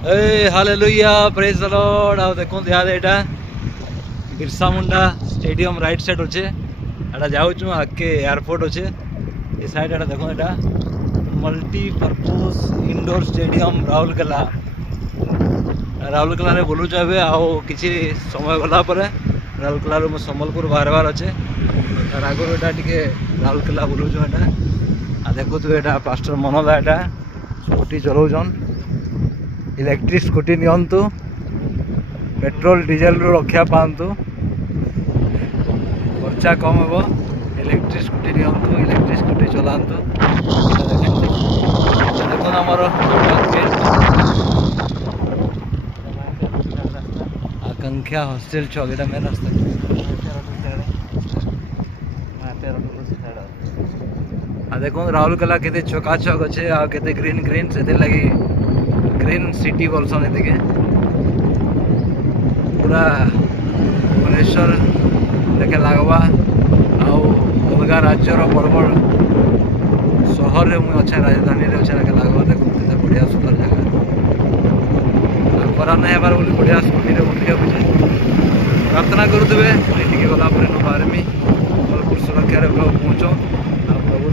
Hey, hallelujah, praise the Lord. ଆଉ ଦେଖନ୍ତୁ ଇହାଦେ ଏଇଟା Birsa Munda stadium right side ଅଛେ। ଏଇଟା ଯାଉଛୁ ଆଗକେ ଏୟାରପୋର୍ଟ ଅଛେ। ଏ ସାଇଡ୍ ଏଇଟା ଦେଖନ୍ତୁ ଏଇଟା ମଲ୍ଟିପର୍ପୋଜ ଇନଡୋର ଷ୍ଟାଡିୟମ ରାଉରକେଲା। ରାଉରକେଲାରେ ବୁଲୁଛୁ ଏବେ ଆଉ କିଛି ସମୟ ଗଲା ପରେ ରାଉରକେଲାରୁ ମୁଁ ସମ୍ବଲପୁର ବାହାରିବାର ଅଛେ। ତାର ଆଗରୁ ଏଇଟା ଟିକେ ରାଉରକେଲା ବୁଲୁଛୁ ଏଇଟା। ଆଉ ଦେଖୁଥିବେ ଏଇଟା ପାଷ୍ଟର ମନୋଦା ଏଇଟା ସ୍କୁଟି ଚଲାଉଛନ୍। इलेक्ट्रिक स्कूटी नियंतु पेट्रोल डीजेल रु रक्षा पातु खर्चा कम हे इलेक्ट्रिक स्कूटी नियंतु इलेक्ट्रिक स्कूटी चलातु देखो आमर आकांक्षा हॉस्टेल छक एटा मेन रास्ता देखो राउरकेला केते चकाचक अच्छे आ केते ग्रीन ग्रीन से लगी ग्रीन सिटी बोलसन एदिके पूरा भुवनेश्वर देखे लगवा अलग राज्यर बड़ बड़ सहर मुझे अच्छे राजधानी अच्छे देखे लगवा देख बढ़िया सुंदर जगह खरा नहीं हेबार बोली बढ़िया स्कूटी बुलिया प्रार्थना करुवे टे गला बाहरमी सुरक्षा पहुँच प्रभु